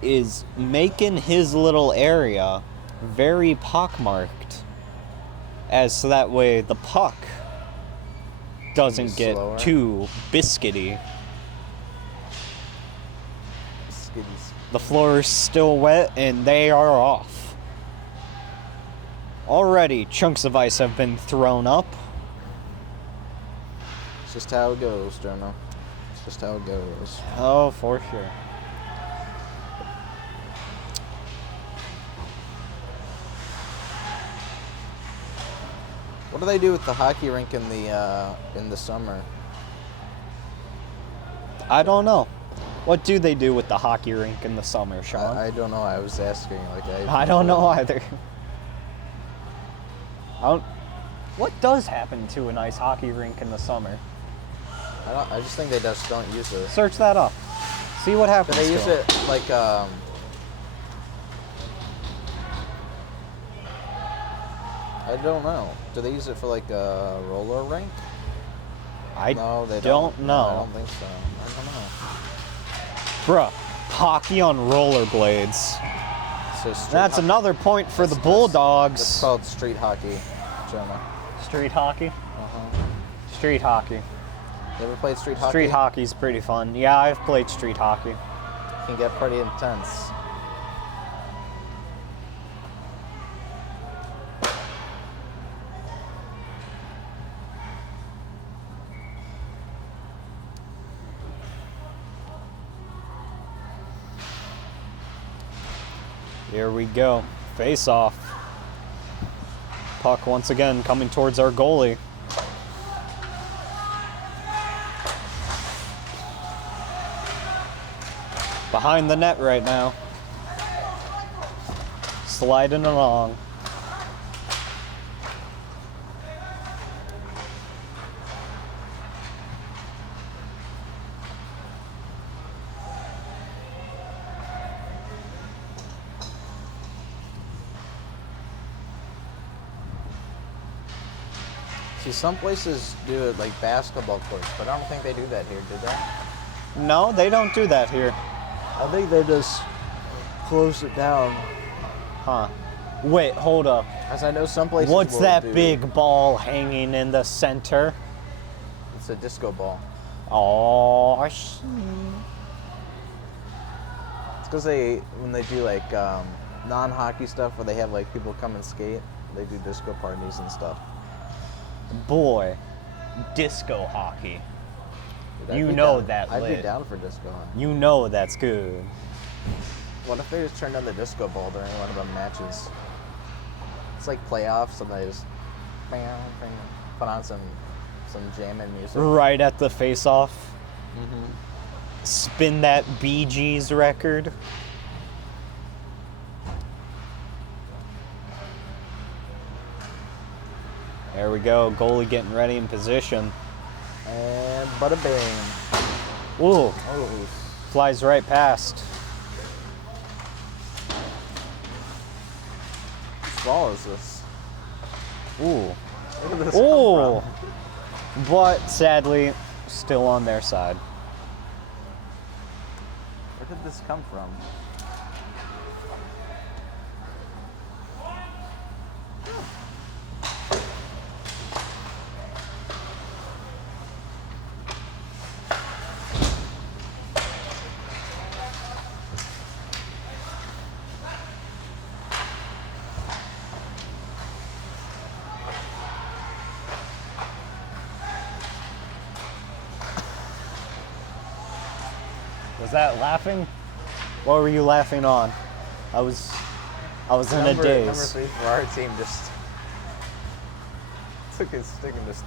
is making his little area very pockmarked, as so that way the puck doesn't get slower. too biscuity. Skiddies. The floor is still wet and they are off. Already, chunks of ice have been thrown up. It's just how it goes, Jonah. It's just how it goes. Oh, for sure. What do they do with the hockey rink in the summer? I don't know. What do they do with the hockey rink in the summer, Sean? I don't know. I was asking. I don't know either. What does happen to an ice hockey rink in the summer? I just think they just don't use it. Search that up. See what Do happens. they to use it. it like I don't know. Do they use it for like a roller rink? I No, they don't don't. know. I don't think so. I don't know. Bruh, hockey on rollerblades. So street That's ho- another point for the That's Bulldogs. called street hockey, Jonah. Street hockey? Uh-huh. Street hockey. You ever played street hockey? Street hockey's pretty fun. Yeah, I've played street hockey. Can get pretty intense. Here we go. Face off. Puck once again coming towards our goalie. Behind the net right now. Sliding along. See, some places do it like basketball courts, but I don't think they do that here, do they? No, they don't do that here. I think they just close it down. Huh. Wait, hold up. As I know some places What's will that do- big ball hanging in the center? It's a disco ball. Oh, It's because when they do like non-hockey stuff where they have like people come and skate, they do disco parties and stuff. boy. Disco hockey. Dude, I'd You be know down- that I'd be lit. down for disco. You know that's good. What if they just turned on the disco ball during one of the matches? It's like playoffs, and they just put on some jamming music. Right at the face-off. Spin that Bee Gees record. There we go. Goalie getting ready in position. And bada bing. Ooh, Oh, flies right past. whose ball is this? Ooh. Where did this Ooh. come from? But sadly, still on their side. Where did this come from? Was that laughing? What were you laughing on? I was in a Number daze. 3 for our team just took his stick and just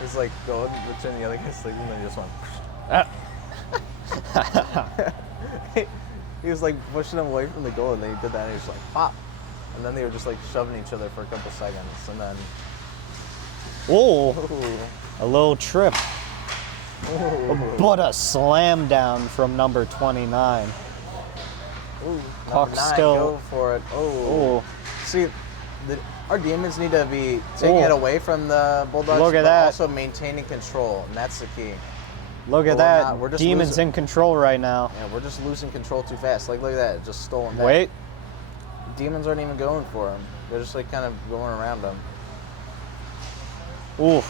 he's like going between the other guy's sleeping and then he just went. He was like pushing him away from the goal and then he did that and he was like pop, and then they were just like shoving each other for a couple seconds and then Oh, ooh, a little trip. ooh, But a slam down from number 29. ooh, Puck number 9, still- go for it. Oh, Oh, see, our demons need to be taking Oh. it away from the Bulldogs, Look at but that. also maintaining control, and that's the key. look at But we're that. not- we're just Demons losing. in control right now. Yeah, we're just losing control too fast. Like, look at that, just stolen back. Wait. Demons aren't even going for him. They're just like kind of going around him. Oof.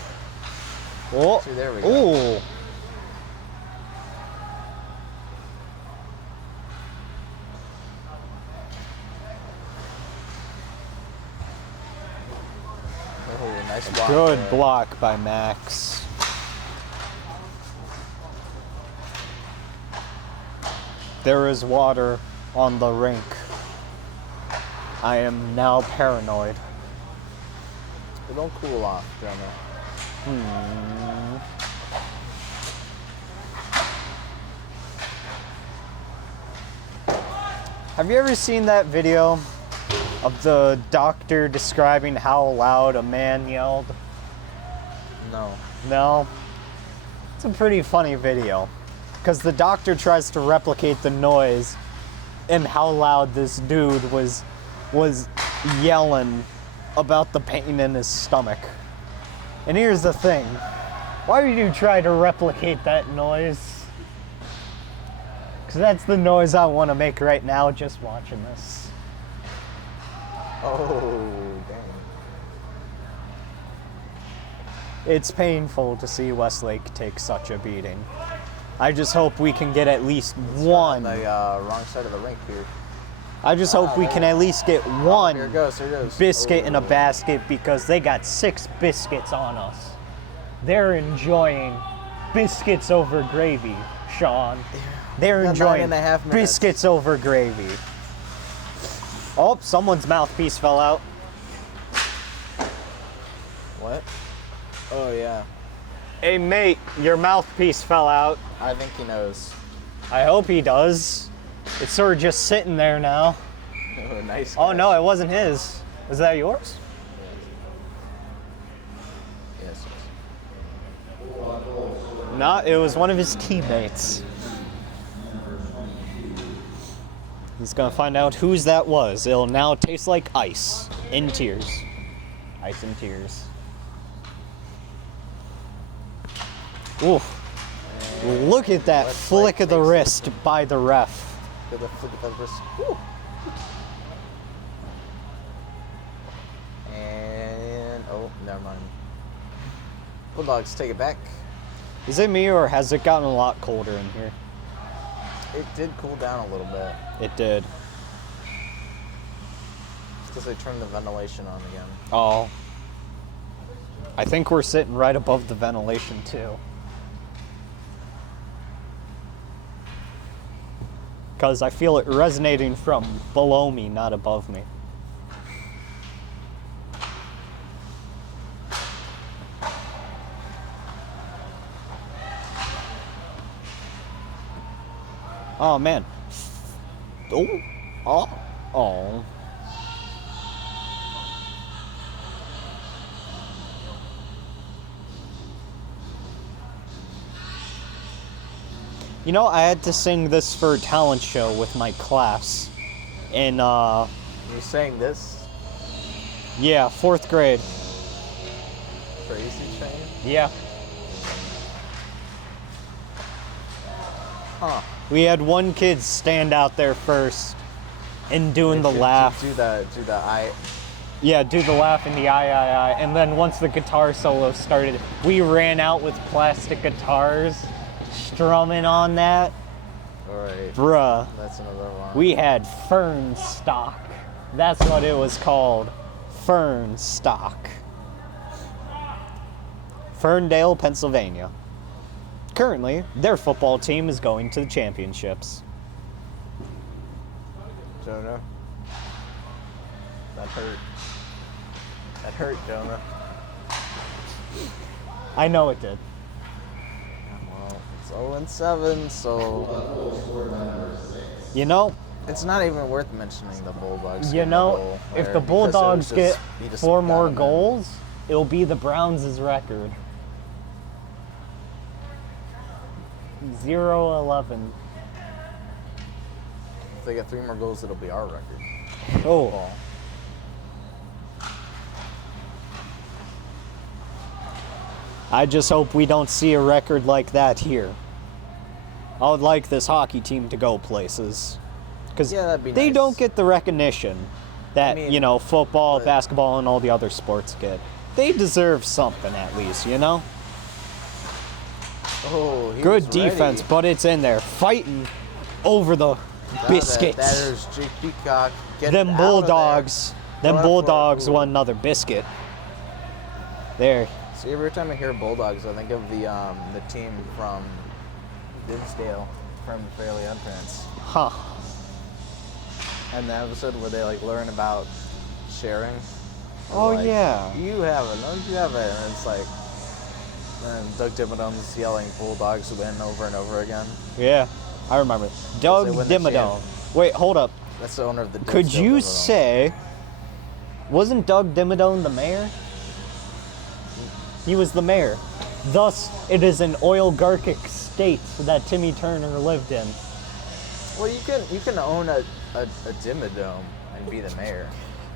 Oh. See, there we go. Ooh. Oh, nice block. Good there. block by Max. There is water on the rink. I am now paranoid. They don't cool off, drummer. Have you ever seen that video of the doctor describing how loud a man yelled? No. No? It's a pretty funny video. Because the doctor tries to replicate the noise and how loud this dude was yelling about the pain in his stomach. And here's the thing. Why would you try to replicate that noise? Because that's the noise I want to make right now just watching this. Oh, dang. It's painful to see Westlake take such a beating. I just hope we can get at least one. On the wrong side of the rink here. I just hope we can at least get one Here it goes, here it goes. biscuit in a basket because they got 6 biscuits on us. They're enjoying biscuits over gravy, Sean. They're Got enjoying 9.5 minutes. biscuits over gravy. Oh, someone's mouthpiece fell out. What? Oh, yeah. Hey, mate, your mouthpiece fell out. I think he knows. I hope he does. It's sort of just sitting there now. Oh, nice. Oh, catch. no, it wasn't his. Is that yours? Yes. No, it was one of his teammates. He's gonna find out whose that was. It'll now taste like ice in tears. Ice in tears. Ooh. Look at that Westlake flick of the takes it. wrist by the ref. Get the flip of the wrist. Woo. And oh, never mind. Bulldogs take it back. Is it me or has it gotten a lot colder in here? It did cool down a little bit. It did. Because they turned the ventilation on again. Oh. I think we're sitting right above the ventilation too. Because I feel it resonating from below me, not above me. Oh man. Oh. Oh. Oh. You know, I had to sing this for a talent show with my class. In, You're saying this? yeah, 4th grade. Crazy train? Yeah. Huh. We had one kid stand out there first and doing the laugh. Do the I. Yeah, do the laugh and the I. And then once the guitar solo started, we ran out with plastic guitars, strumming on that. Alright. Bruh, That's another one. we had fern stock. That's what it was called. Fern stock. Ferndale, Pennsylvania. Currently, their football team is going to the championships. Jonah. That hurt. That hurt, Jonah. I know it did. Well, it's 0-7, so You know, it's not even worth mentioning the Bulldogs. you getting a know, goal if there the because Bulldogs it was get just- he just 4 got more him in. goals, it'll be the Browns' record. 0-11. If they get 3 more goals, it'll be our record. Oh. Well, I just hope we don't see a record like that here. I would like this hockey team to go places. Because Yeah, that'd be they nice. don't get the recognition that, I mean, you know, football, but- basketball, and all the other sports get. They deserve something at least, you know? oh, he Good was ready. defense, but it's in there. Fighting over the biscuits. That is Jake Peacock getting Them out of there. Bulldogs. Them Going up for it. Bulldogs Ooh. want another biscuit. There. See, every time I hear Bulldogs, I think of the team from Dinsdale, from Fairleigh Odd Parents. Huh. And the episode where they like learn about sharing. Oh, Like, yeah. You have it, no, you have it. And it's like, and Doug Dimmadone's yelling Bulldogs win over and over again. Yeah, I remember. Doug they win the Dimmadome. Wait, hold up. That's the owner of the Could Dinsdale you Dimmadome. say, wasn't Doug Dimmadome the mayor? He was the mayor. Thus, it is an oligarchic state that Timmy Turner lived in. Well, you can own a Dimmadome and be the mayor.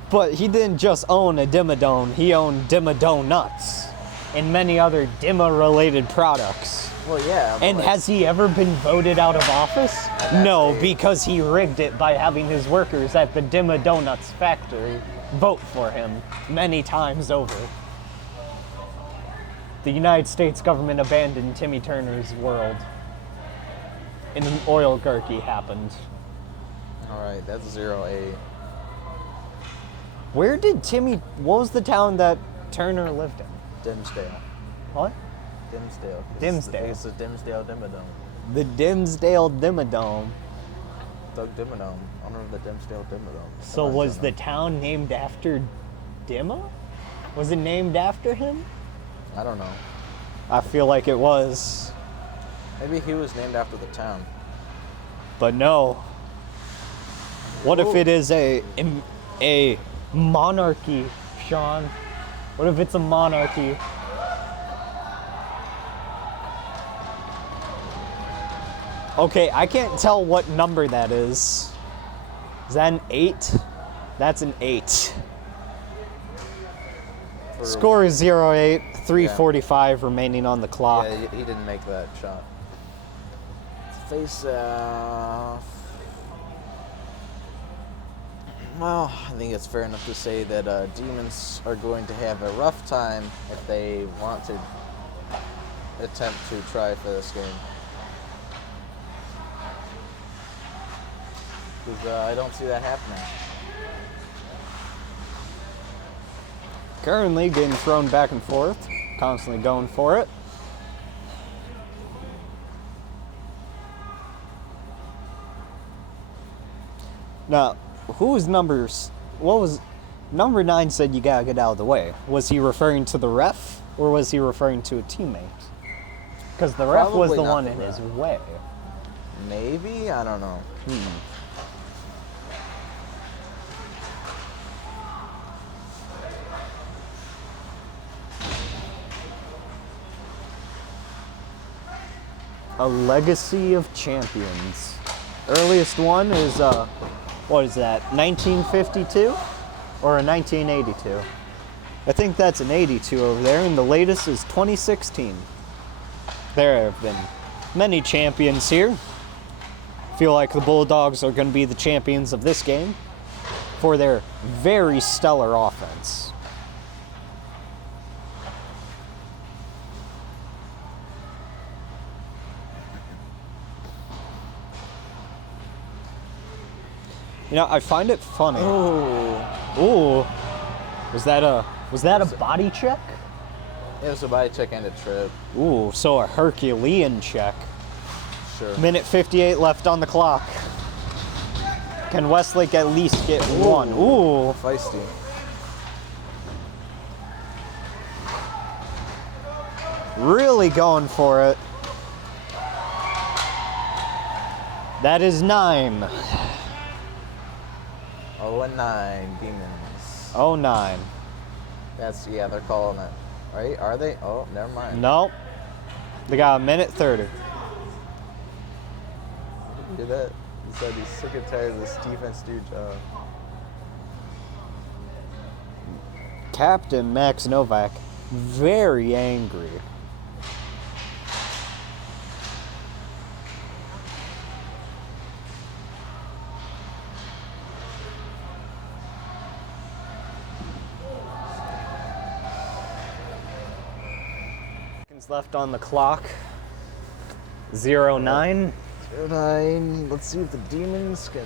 But he didn't just own a Dimmadome, he owned Dimmadome nuts and many other Dimma-related products. Well, yeah. but And like, has he ever been voted out of office? No, a- because he rigged it by having his workers at the Dimma Donuts factory vote for him many times over. The United States government abandoned Timmy Turner's world. And an oligarchy happened. All right, that's 0-8. Where did what was the town that Turner lived in? Dimsdale. What? Dimsdale. Dimsdale. It's the Dimsdale Dimmadome. The Dimsdale Dimmadome. Doug Dimmadome, owner of the Dimsdale Dimmadome. So was the town named after Dimma? Was it named after him? I don't know. I feel like it was. Maybe he was named after the town. But no. What if it is a monarchy, Sean? What if it's a monarchy? Okay, I can't tell what number that is. Is that an 8? That's an 8. Score is 0-8, 3:45 remaining on the clock. Yeah, he didn't make that shot. Face off. Well, I think it's fair enough to say that Demons are going to have a rough time if they want to attempt to try for this game. Because I don't see that happening. Currently getting thrown back and forth, constantly going for it. Now, whose numbers? What was number 9 said you gotta get out of the way? Was he referring to the ref or was he referring to a teammate? Because the ref was Probably the not one the in his ref. way. Maybe? I don't know. A legacy of champions. Earliest one is what is that? 1952 or a 1982? I think that's an 82 over there, and the latest is 2016. There have been many champions here. Feel like the Bulldogs are going to be the champions of this game for their very stellar offense. You know, I find it funny. Ooh. Was that a body check? It was a body check and a trip. Ooh, so a Herculean check. Sure. Minute 58 left on the clock. Can Westlake at least get one? Ooh. Feisty. Really going for it. That is 9. 0-9 Demons. 09. Yeah, they're calling it. Right? Are they? Oh, never mind. Nope. They got a minute 30. Look at that. He said he's sick and tired of this defense dude job. Captain Max Novak, very angry. Left on the clock. 0-9. 0-9. Let's see if the Demons can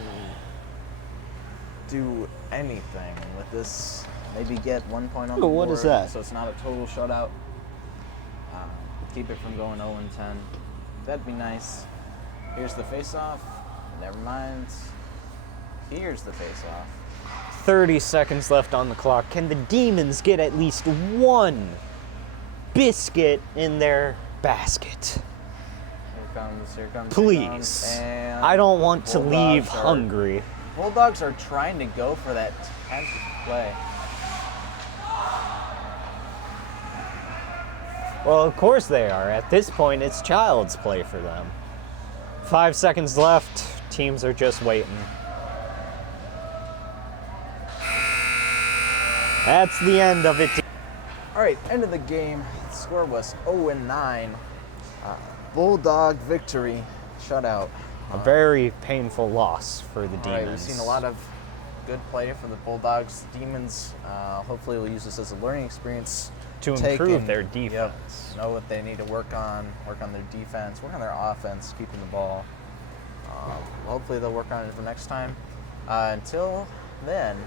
do anything with this. Maybe get 1 point on the board. What is that? So it's not a total shutout. Keep it from going 0-10. That'd be nice. Here's the face-off. Never mind. Here's the face-off. 30 seconds left on the clock. Can the Demons get at least one biscuit in their basket? Here comes. Please. And I don't want to Bulldogs leave hungry. Bulldogs are trying to go for that 10th play. Well, of course they are. At this point, it's child's play for them. 5 seconds left. Teams are just waiting. That's the end of it. All right, end of the game. The score was 0-9. Bulldog victory, shutout. A very painful loss for the Demons. All right, we've seen a lot of good play for the Bulldogs. Demons hopefully will use this as a learning experience To improve their defense. Know what they need to work on their defense, work on their offense, keeping the ball. Hopefully they'll work on it for next time. Until then,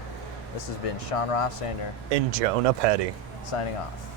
this has been Sean Rosssander And Jonah Petty. signing off.